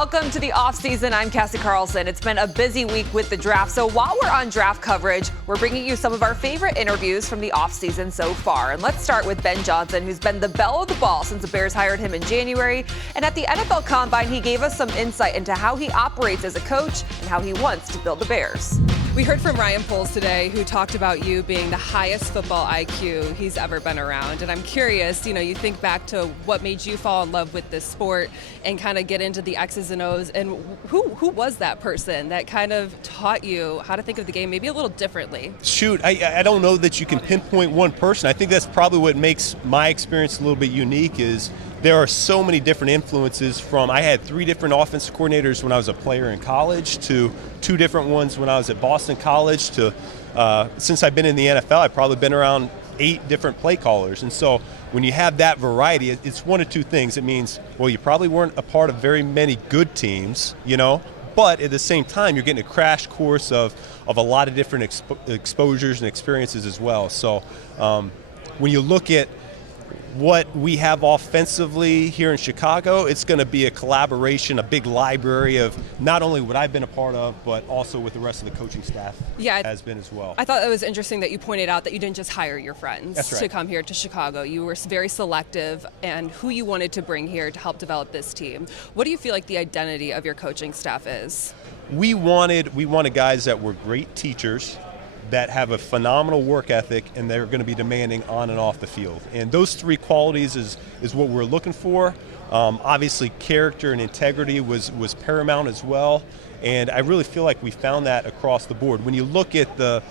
Welcome to the Offseason. I'm Cassie Carlson. It's been a busy week with the draft, so while we're on draft coverage, we're bringing you some of our favorite interviews from the offseason so far. And let's start with Ben Johnson, who's been the belle of the ball since the Bears hired him in January. And at the NFL Combine, he gave us some insight into how he operates as a coach and how he wants to build the Bears. We heard from Ryan Poles today, who talked about you being the highest football IQ he's ever been around. And I'm curious, you think back to what made you fall in love with this sport and kind of get into the X's and O's. And who was that person that kind of taught you how to think of the game maybe a little differently? Shoot, I don't know that you can pinpoint one person. I think that's probably what makes my experience a little bit unique is there are so many different influences from, I had 3 different offensive coordinators when I was a player in college to 2 different ones when I was at Boston College to, since I've been in the NFL, I've probably been around 8 different play callers. And so when you have that variety, it's one of 2 things. It means, well, you probably weren't a part of very many good teams, but at the same time, you're getting a crash course of a lot of different exposures and experiences as well. So when you look at what we have offensively here in Chicago, it's going to be a collaboration, a big library of not only what I've been a part of, but also with the rest of the coaching staff has been as well. I thought it was interesting that you pointed out that you didn't just hire your friends to come here to Chicago. You were very selective and who you wanted to bring here to help develop this team. What do you feel like the identity of your coaching staff is? We wanted guys that were great teachers, that have a phenomenal work ethic, and they're going to be demanding on and off the field. And those 3 qualities is what we're looking for. Obviously, character and integrity was paramount as well. And I really feel like we found that across the board. When you look at the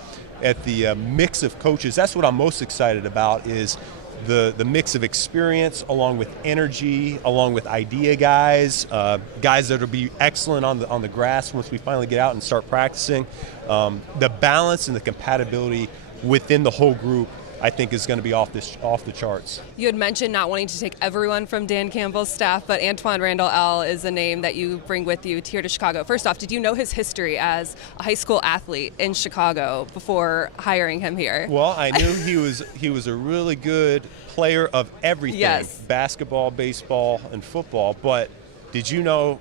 mix of coaches, that's what I'm most excited about is the mix of experience along with energy, along with idea guys that will be excellent on the grass once we finally get out and start practicing. The balance and the compatibility within the whole group, I think, is going to be off the charts. You had mentioned not wanting to take everyone from Dan Campbell's staff, but Antoine Randall L. is a name that you bring with you here to Chicago. First off, did you know his history as a high school athlete in Chicago before hiring him here? Well, I knew he was a really good player of everything, yes. Basketball, baseball, and football. But did you know?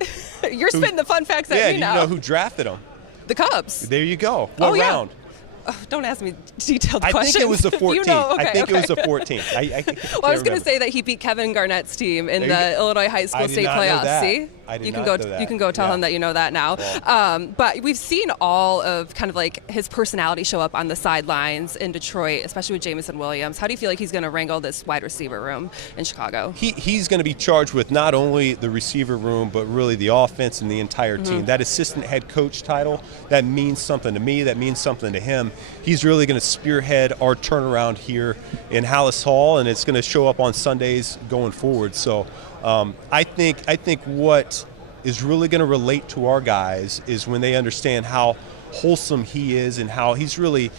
You're spitting the fun facts at me now. Yeah, you know who drafted him? The Cubs. There you go. What round? Oh, don't ask me detailed questions. I think it was the 14th. It was the 14th. I was going to say that he beat Kevin Garnett's team in the Illinois High School State playoffs. See? You can go tell him that you know that now. Well. But we've seen all of kind of like his personality show up on the sidelines in Detroit, especially with Jameson Williams. How do you feel like he's going to wrangle this wide receiver room in Chicago? He's going to be charged with not only the receiver room, but really the offense and the entire team. That assistant head coach title, that means something to me. That means something to him. He's really going to spearhead our turnaround here in Hallis Hall, and it's going to show up on Sundays going forward. So I think what is really going to relate to our guys is when they understand how wholesome he is and how he's really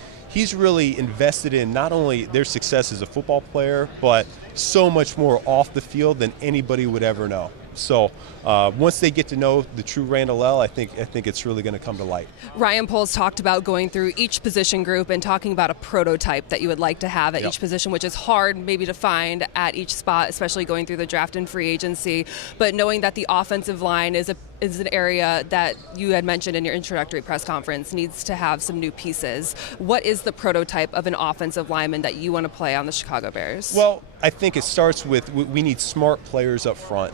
invested in not only their success as a football player, but so much more off the field than anybody would ever know. So once they get to know the true Randall L., I think it's really going to come to light. Ryan Poles talked about going through each position group and talking about a prototype that you would like to have at each position, which is hard maybe to find at each spot, especially going through the draft and free agency. But knowing that the offensive line is an area that you had mentioned in your introductory press conference needs to have some new pieces. What is the prototype of an offensive lineman that you want to play on the Chicago Bears? Well, I think it starts with we need smart players up front.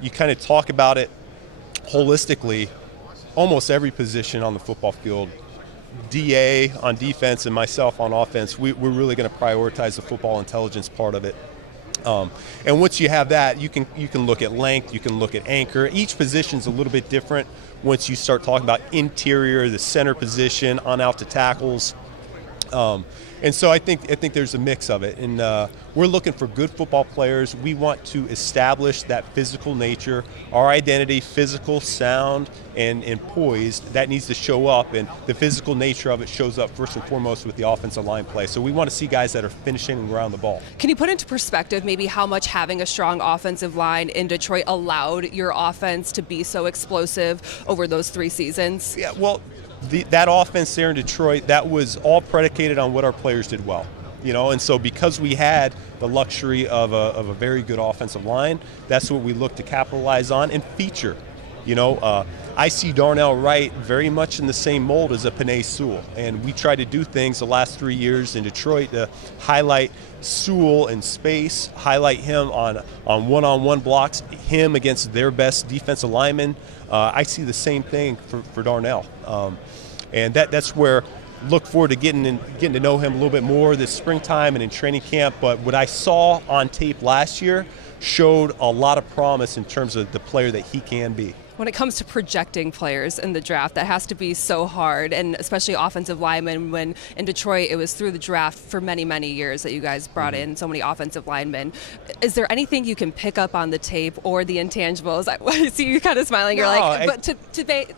You kind of talk about it holistically, almost every position on the football field. DA on defense and myself on offense, we're really going to prioritize the football intelligence part of it. And once you have that, you can look at length, you can look at anchor. Each position's a little bit different once you start talking about interior, the center position, on out to tackles. And so I think there's a mix of it. And we're looking for good football players. We want to establish that physical nature, our identity, physical, sound, and poised. That needs to show up, and the physical nature of it shows up first and foremost with the offensive line play. So we want to see guys that are finishing around the ball. Can you put into perspective maybe how much having a strong offensive line in Detroit allowed your offense to be so explosive over those 3 seasons? Yeah, well, that offense there in Detroit, that was all predicated on what our players did well. And so because we had the luxury of a very good offensive line, that's what we look to capitalize on and feature. I see Darnell Wright very much in the same mold as a Penei Sewell, and we try to do things the last 3 years in Detroit to highlight Sewell in space, highlight him on one-on-one blocks, him against their best defensive linemen. I see the same thing for Darnell, and that's where look forward to getting to know him a little bit more this springtime and in training camp. But what I saw on tape last year showed a lot of promise in terms of the player that he can be. When it comes to projecting players in the draft, that has to be so hard, and especially offensive linemen. When in Detroit, it was through the draft for many, many years that you guys brought in so many offensive linemen. Is there anything you can pick up on the tape or the intangibles? I see you kind of smiling. You're but to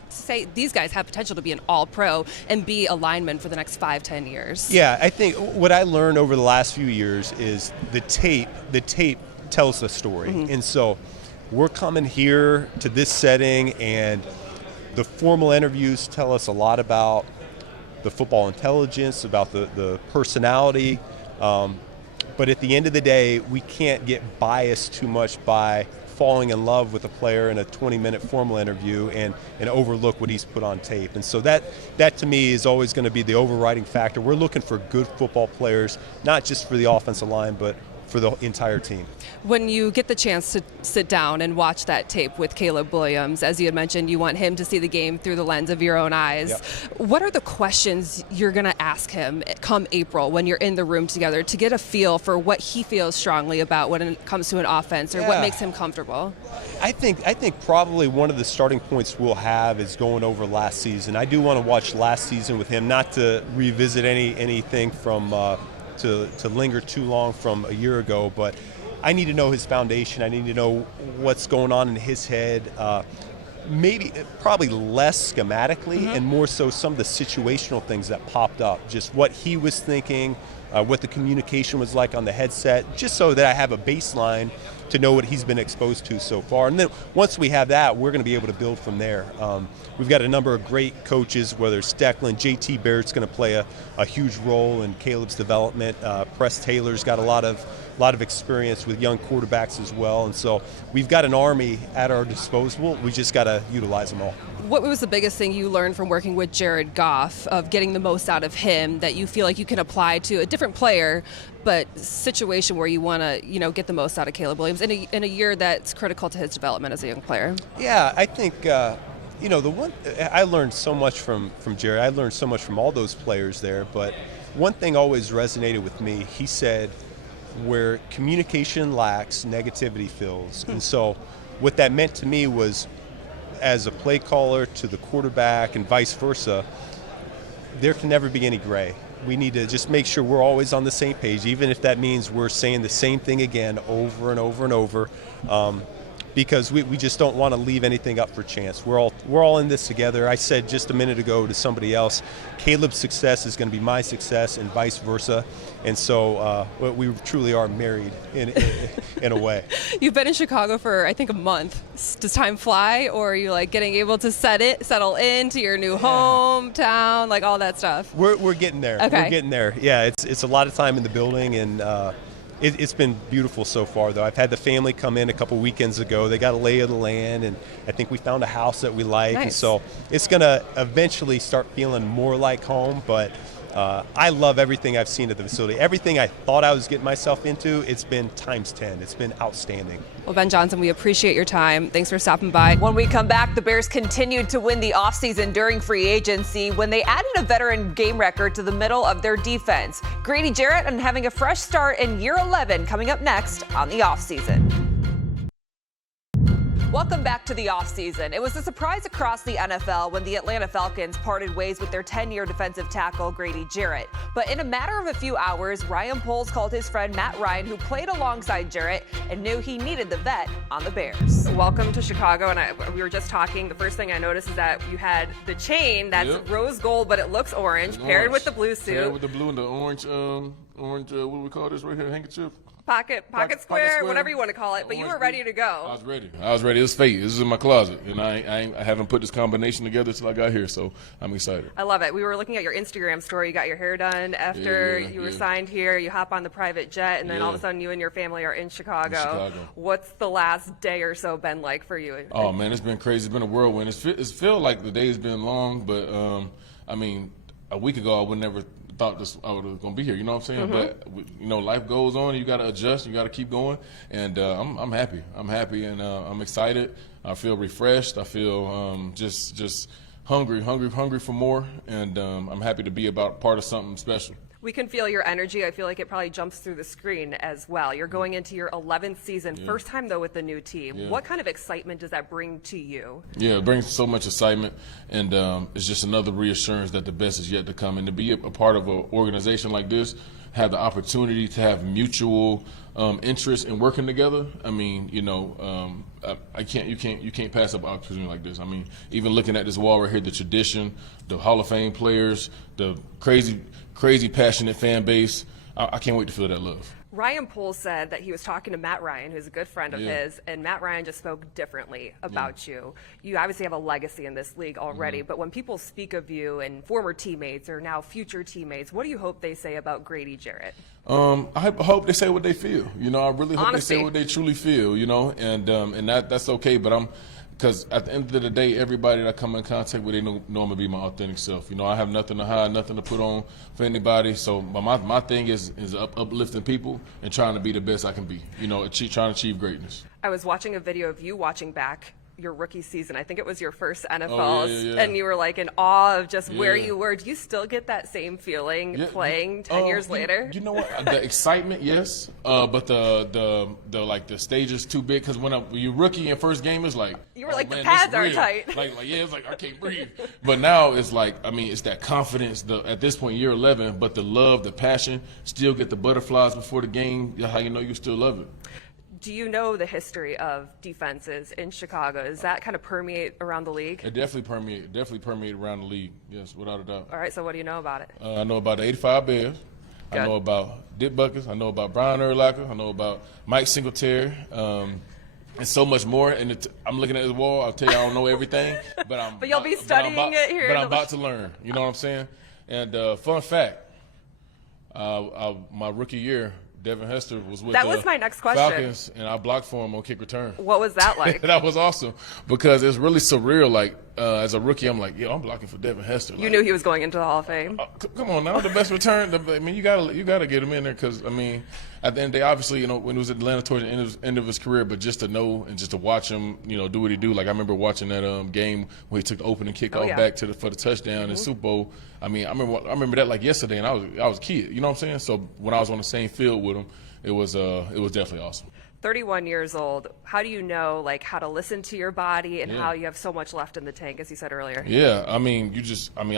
say these guys have potential to be an all-pro and be a lineman for the next 5-10 years. Yeah, I think what I learned over the last few years is the tape tells the story. And so we're coming here to this setting, and the formal interviews tell us a lot about the football intelligence, about the personality. But at the end of the day, we can't get biased too much by falling in love with a player in a 20-minute formal interview and overlook what he's put on tape. And so that to me is always going to be the overriding factor. We're looking for good football players, not just for the offensive line, but for the entire team. When you get the chance to sit down and watch that tape with Caleb Williams, as you had mentioned, you want him to see the game through the lens of your own eyes. Yep. What are the questions you're going to ask him come April when you're in the room together to get a feel for what he feels strongly about when it comes to an offense, or what makes him comfortable? I think probably one of the starting points we'll have is going over last season. I do want to watch last season with him, not to revisit anything from to linger too long from a year ago, but I need to know his foundation. I need to know what's going on in his head, probably less schematically and more so some of the situational things that popped up, just what he was thinking, what the communication was like on the headset, just so that I have a baseline to know what he's been exposed to so far. And then once we have that, we're going to be able to build from there. We've got a number of great coaches, whether it's Declan, JT Barrett's going to play a huge role in Caleb's development. Press Taylor's got a lot of experience with young quarterbacks as well. And so we've got an army at our disposal. We just got to utilize them all. What was the biggest thing you learned from working with Jared Goff, of getting the most out of him, that you feel like you can apply to a different player, but situation where you want to, get the most out of Caleb Williams in a year that's critical to his development as a young player? Yeah, I think, I learned so much from Jared. I learned so much from all those players there, but one thing always resonated with me. He said, where communication lacks, negativity fills. And so what that meant to me was, as a play caller to the quarterback and vice versa, there can never be any gray. We need to just make sure we're always on the same page, even if that means we're saying the same thing again over and over and over, because we just don't want to leave anything up for chance. We're all in this together. I said just a minute ago to somebody else, Caleb's success is going to be my success and vice versa. And so we truly are married in a way. You've been in Chicago for, I think, a month. Does time fly, or are you getting able to settle into your new hometown, all that stuff? We're getting there. Okay. We're getting there. Yeah, it's a lot of time in the building, and it's been beautiful so far, though. I've had the family come in a couple weekends ago. They got a lay of the land, and I think we found a house that we like. Nice. And so it's going to eventually start feeling more like home, but I love everything I've seen at the facility. Everything I thought I was getting myself into, it's been times 10. It's been outstanding. Well, Ben Johnson, we appreciate your time. Thanks for stopping by. When we come back, the Bears continued to win the offseason during free agency when they added a veteran game record to the middle of their defense. Grady Jarrett and having a fresh start in year 11 coming up next on the offseason. Welcome back to the offseason. It was a surprise across the NFL when the Atlanta Falcons parted ways with their 10-year defensive tackle, Grady Jarrett. But in a matter of a few hours, Ryan Poles called his friend Matt Ryan, who played alongside Jarrett, and knew he needed the vet on the Bears. Welcome to Chicago, and we were just talking. The first thing I noticed is that you had the chain that's rose gold, but it looks orange, paired with the blue suit. Paired with the blue and the orange, what do we call this right here, handkerchief? pocket square, whatever you want to call it, but you were ready to go. I was ready. It was fate. This is in my closet, and I haven't put this combination together till I got here, so I'm excited. I love it. We were looking at your Instagram story. You got your hair done after you were signed here. You hop on the private jet, and then all of a sudden you and your family are in Chicago. What's the last day or so been like for you? Oh, man, it's been crazy. It's been a whirlwind. It's feel like the day's been long, but, I mean, a week ago I would never thought I was going to be here, you know what I'm saying? But, you know, life goes on. You got to adjust. You got to keep going. And I'm happy. I'm happy, and I'm excited. I feel refreshed. I feel just hungry for more. And I'm happy to be about part of something special. We can feel your energy. I feel like it probably jumps through the screen as well. You're going into your 11th season, first time, though, with the new team. What kind of excitement does that bring to you? Yeah, it brings so much excitement, and it's just another reassurance that the best is yet to come. And to be a part of an organization like this, have the opportunity to have mutual interest in working together. I mean, you know, you can't pass up an opportunity like this. I mean, even looking at this wall right here, the tradition, the Hall of Fame players, the crazy passionate fan base. I can't wait to feel that love. Ryan Poles said that he was talking to Matt Ryan, who's a good friend of his, and Matt Ryan just spoke differently about you. You obviously have a legacy in this league already, but when people speak of you and former teammates or now future teammates, what do you hope they say about Grady Jarrett? I hope they say what they feel. You know, I really hope they say what they truly feel, you know, and that's okay, but because at the end of the day, everybody that I come in contact with, they know I'm going to be my authentic self. You know, I have nothing to hide, nothing to put on for anybody. So my thing is uplifting people and trying to be the best I can be, you know, trying to achieve greatness. I was watching a video of you watching back your rookie season. I think it was your first NFL, and you were like in awe of just where you were. Do you still get that same feeling playing 10 years later? You know what? The excitement, yes, but the like the stage is too big because when you rookie in first game, it's like you were like the pads are tight. Like it's like I can't breathe. But now it's like it's that confidence. At this point, year 11, but the love, the passion, still get the butterflies before the game. How you know you still love it. Do you know the history of defenses in Chicago? Does that kind of permeate around the league? It definitely permeate around the league, yes, without a doubt. All right, so what do you know about it? I know about the 85 Bears. Good. I know about Dick Buckets. I know about Brian Urlacher. I know about Mike Singletary. And so much more. And I'm looking at the wall. I'll tell you I don't know everything. But you'll be studying it here. But I'm about to learn. You know what I'm saying? And fun fact, my rookie year, Devin Hester was with that was my next question. Falcons, and I blocked for him on kick return. What was that like? That was awesome because it's really surreal. Like as a rookie, I'm like, I'm blocking for Devin Hester. You knew he was going into the Hall of Fame. Come on now, the best return. I mean, you gotta get him in there because at the end of the day, obviously, you know, when he was at Atlanta towards the end of his career, but just to know and just to watch him, you know, do what he do. Like I remember watching that game where he took the opening kickoff back for the touchdown in Super Bowl. I mean, I remember that like yesterday, and I was a kid. You know what I'm saying? So when I was on the same field with him, it was definitely awesome. 31 years old. How do you know like how to listen to your body and how you have so much left in the tank, as you said earlier? Yeah, I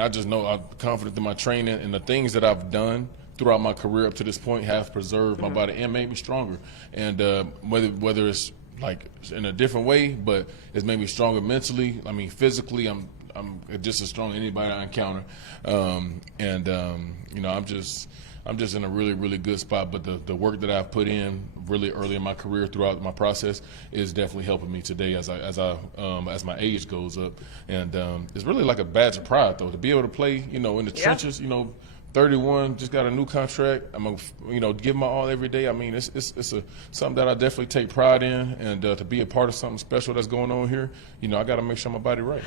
just know I'm confident in my training and the things that I've done throughout my career up to this point have preserved my body and made me stronger. And whether it's like in a different way, but it's made me stronger mentally. I mean, physically, I'm just as strong as anybody I encounter. You know, I'm just in a really, really good spot, but the work that I've put in really early in my career throughout my process is definitely helping me today as my age goes up, and it's really like a badge of pride though to be able to play, you know, in the trenches. You know, 31, just got a new contract. I'm gonna, you know, give my all every day. I mean, it's something that I definitely take pride in, and to be a part of something special that's going on here, you know, I got to make sure my body right.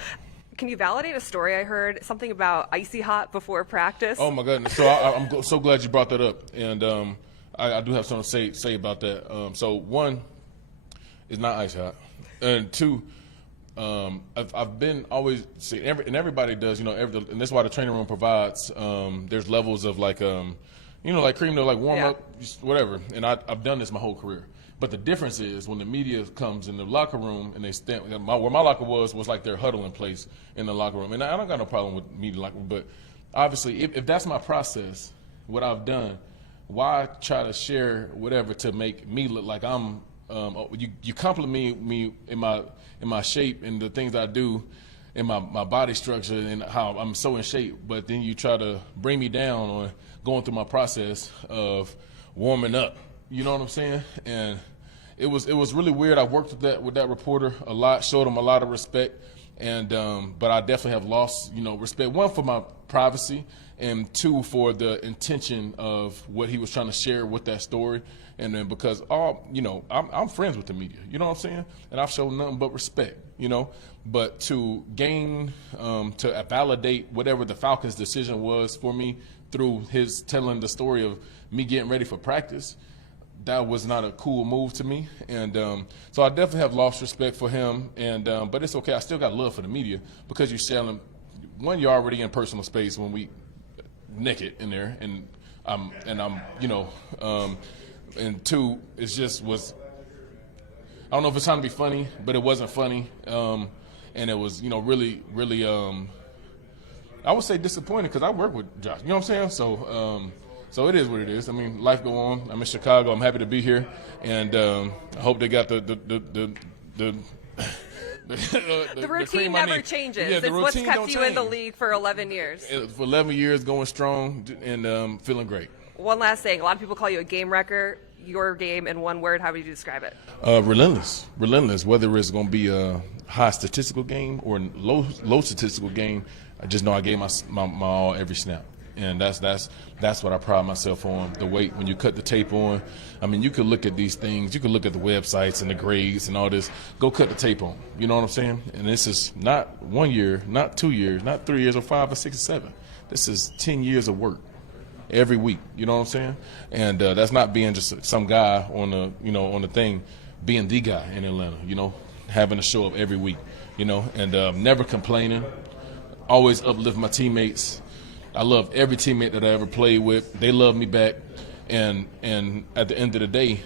Can you validate a story I heard, something about icy hot before practice? Oh, my goodness. So I'm so glad you brought that up. And I do have something to say about that. So, one, it's not ice hot. And two, I've been always – and everybody does, you know, and that's why the training room provides there's levels of like, you know, like cream to like warm up, whatever. And I've done this my whole career. But the difference is when the media comes in the locker room and they stand, where my locker was like their huddling place in the locker room. And I don't got no problem with media locker room, but obviously if that's my process, what I've done, why try to share whatever to make me look like I'm? You compliment me in my shape and the things I do, in my body structure and how I'm so in shape, but then you try to bring me down on going through my process of warming up. You know what I'm saying? And it was really weird. I worked with that reporter a lot, showed him a lot of respect, and but I definitely have lost respect. One, for my privacy, and two, for the intention of what he was trying to share with that story. And then because I'm friends with the media, you know what I'm saying, and I've shown nothing but respect, But to gain to validate whatever the Falcons' decision was for me through his telling the story of me getting ready for practice, that was not a cool move to me, and so I definitely have lost respect for him. And but it's okay. I still got love for the media because you're selling. One, you're already in personal space when we naked in there, and I'm and two, it just was. I don't know if it's trying to be funny, but it wasn't funny, and it was really I would say disappointing because I work with Josh. You know what I'm saying? So it is what it is. I mean, life go on. I'm in Chicago. I'm happy to be here, and I hope they got the routine never changes. Yeah, it's what's kept you in the league for 11 years. For 11 years, going strong and feeling great. One last thing. A lot of people call you a game wrecker. Your game in one word, how would you describe it? Relentless. Whether it's going to be a high statistical game or a low statistical game, I just know I gave my all every snap. And that's what I pride myself on. The weight, when you cut the tape on, I mean, you could look at these things, you could look at the websites and the grades and all this. Go cut the tape on. You know what I'm saying? And this is not 1 year, not 2 years, not 3 years or 5 or 6 or 7. This is 10 years of work every week. You know what I'm saying? And that's not being just some guy on the thing, being the guy in Atlanta. Having to show up every week. And never complaining. Always uplift my teammates. I love every teammate that I ever played with. They love me back, and at the end of the day,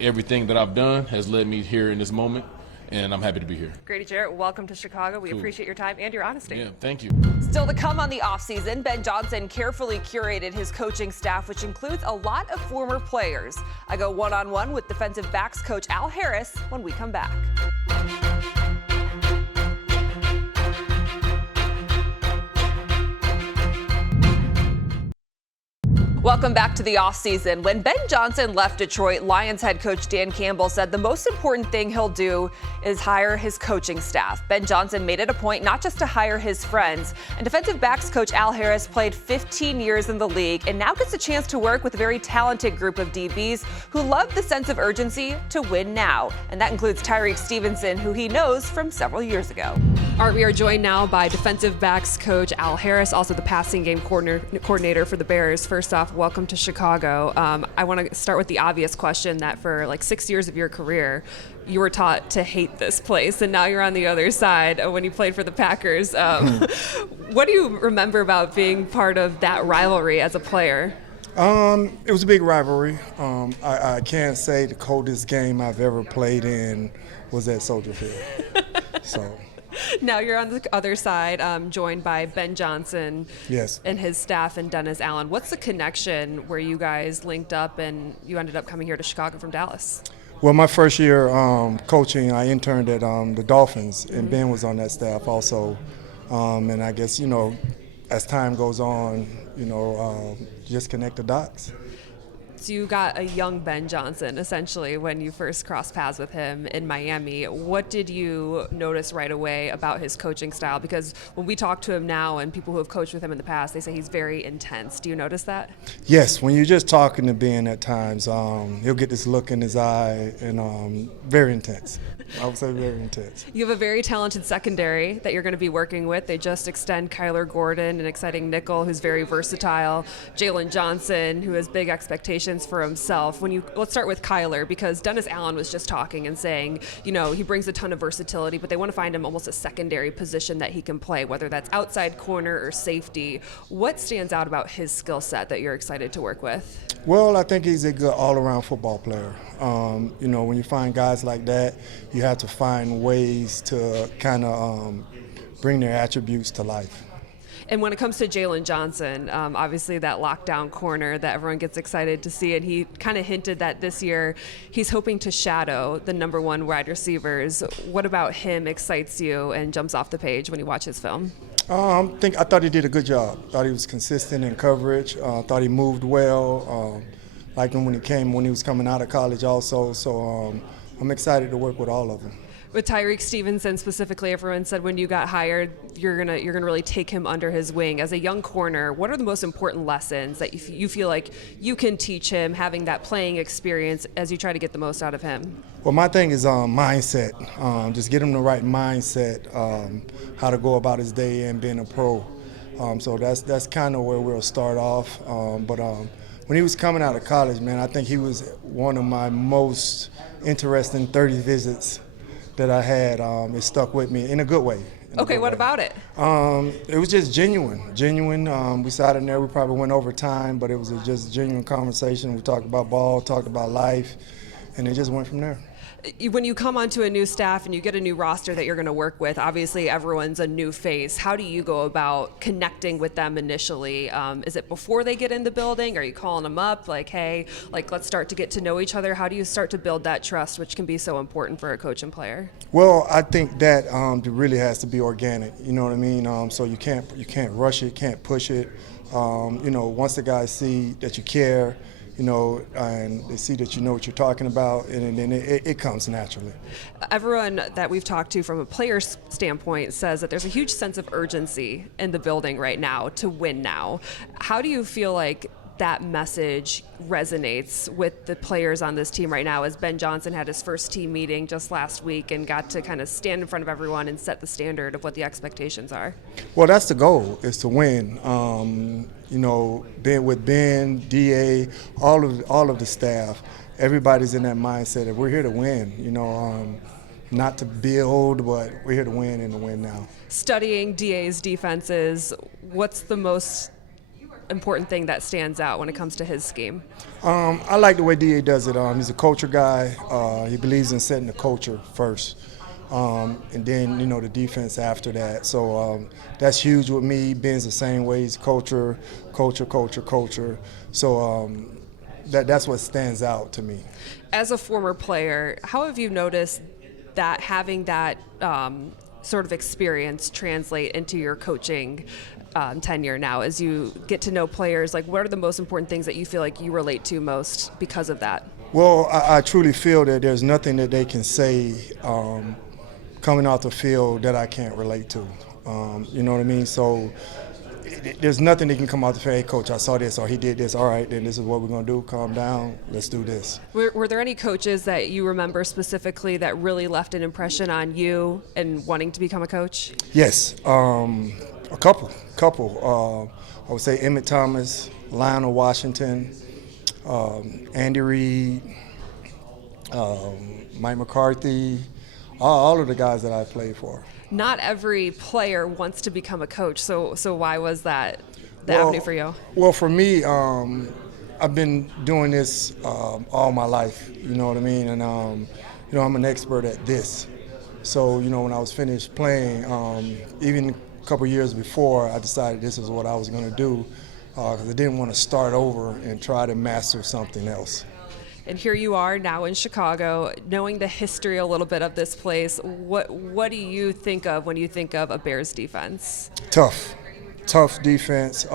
everything that I've done has led me here in this moment, and I'm happy to be here. Grady Jarrett, welcome to Chicago. We appreciate your time and your honesty. Yeah, thank you. Still to come on the offseason, Ben Johnson carefully curated his coaching staff, which includes a lot of former players. I go one-on-one with defensive backs coach Al Harris when we come back. Welcome back to the offseason. When Ben Johnson left Detroit, Lions head coach Dan Campbell said the most important thing he'll do is hire his coaching staff. Ben Johnson made it a point not just to hire his friends. And defensive backs coach Al Harris played 15 years in the league and now gets a chance to work with a very talented group of DBs who love the sense of urgency to win now. And that includes Tyreek Stevenson, who he knows from several years ago. All right, we are joined now by defensive backs coach Al Harris, also the passing game coordinator for the Bears. First off, welcome to Chicago. I want to start with the obvious question that for like 6 years of your career, you were taught to hate this place, and now you're on the other side when you played for the Packers. What do you remember about being part of that rivalry as a player? It was a big rivalry. I can't say the coldest game I've ever played in was at Soldier Field. So. Now you're on the other side, joined by Ben Johnson yes. and his staff and Dennis Allen. What's the connection where you guys linked up and you ended up coming here to Chicago from Dallas? Well, my first year coaching, I interned at the Dolphins, and Ben was on that staff also. And I guess, as time goes on, just connect the dots. So you got a young Ben Johnson, essentially, when you first crossed paths with him in Miami. What did you notice right away about his coaching style? Because when we talk to him now and people who have coached with him in the past, they say he's very intense. Do you notice that? Yes. When you're just talking to Ben at times, he'll get this look in his eye, and very intense. I would say very intense. You have a very talented secondary that you're going to be working with. They just extend Kyler Gordon, an exciting nickel who's very versatile. Jalen Johnson, who has big expectations for himself. Let's start with Kyler, because Dennis Allen was just talking and saying, he brings a ton of versatility, but they want to find him almost a secondary position that he can play, whether that's outside corner or safety. What stands out about his skill set that you're excited to work with? Well, I think he's a good all-around football player. When you find guys like that, you have to find ways to kind of bring their attributes to life. And when it comes to Jalen Johnson, obviously that lockdown corner that everyone gets excited to see, and he kind of hinted that this year he's hoping to shadow the number one wide receivers. What about him excites you and jumps off the page when you watch his film? I thought he did a good job. Thought he was consistent in coverage. Thought he moved well. like him when he was coming out of college also. So I'm excited to work with all of them. With Tyreek Stevenson specifically, everyone said when you got hired, you're gonna really take him under his wing. As a young corner, what are the most important lessons that you feel like you can teach him, having that playing experience as you try to get the most out of him? Well, my thing is mindset. Just get him the right mindset, how to go about his day and being a pro. So that's kind of where we'll start off. But when he was coming out of college, man, I think he was one of my most interesting 30 visits that I had. It stuck with me in a good way. Okay, what about it? It was just genuine. We sat in there, we probably went over time, but it was a just genuine conversation. We talked about ball, talked about life, and it just went from there. When you come onto a new staff and you get a new roster that you're going to work with, obviously everyone's a new face. How do you go about connecting with them initially? Is it before they get in the building? Are you calling them up like, hey, like let's start to get to know each other? How do you start to build that trust, which can be so important for a coach and player? Well, I think that it really has to be organic. You know what I mean? So you can't rush it, can't push it. Once the guys see that you care, and they see that you know what you're talking about, and then it comes naturally. Everyone that we've talked to from a player's standpoint says that there's a huge sense of urgency in the building right now to win now. How do you feel like that message resonates with the players on this team right now, as Ben Johnson had his first team meeting just last week and got to kind of stand in front of everyone and set the standard of what the expectations are? Well, that's the goal, is to win. Being with Ben, DA, all of the staff, everybody's in that mindset that we're here to win, not to build, but we're here to win and to win now. Studying DA's defenses, what's the most important thing that stands out when it comes to his scheme? I like the way DA does it. He's a culture guy. He believes in setting the culture first, and then the defense after that. So that's huge with me. Ben's the same way. He's culture. So that's what stands out to me. As a former player, how have you noticed that having that sort of experience translate into your coaching tenure now, as you get to know players? Like, what are the most important things that you feel like you relate to most because of that? Well, I truly feel that there's nothing that they can say coming off the field that I can't relate to. You know what I mean? So there's nothing that can come out the field, hey, coach, I saw this, or he did this, all right, then this is what we're going to do, calm down, let's do this. Were there any coaches that you remember specifically that really left an impression on you and wanting to become a coach? Yes, a couple. I would say Emmett Thomas, Lionel Washington, Andy Reid, Mike McCarthy, all of the guys that I played for. Not every player wants to become a coach, so why was that the avenue for you? Well, for me, I've been doing this all my life, you know what I mean? And, I'm an expert at this. So, when I was finished playing, even a couple years before, I decided this is what I was going to do, because I didn't want to start over and try to master something else. And here you are now in Chicago, knowing the history a little bit of this place. What do you think of when you think of a Bears defense? Tough defense.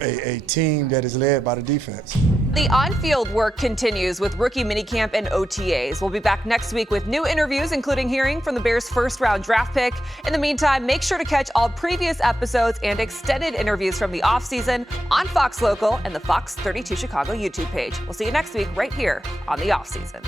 A team that is led by the defense. The on-field work continues with rookie minicamp and OTAs. We'll be back next week with new interviews, including hearing from the Bears' first-round draft pick. In the meantime, make sure to catch all previous episodes and extended interviews from the offseason on Fox Local and the Fox 32 Chicago YouTube page. We'll see you next week right here on the Offseason.